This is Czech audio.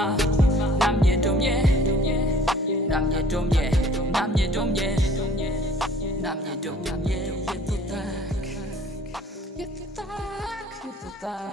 ma na mnie do mnie, na mnie do mnie, na mnie do mnie, na mnie do mnie. Jest to tak, jest to tak, jest to tak.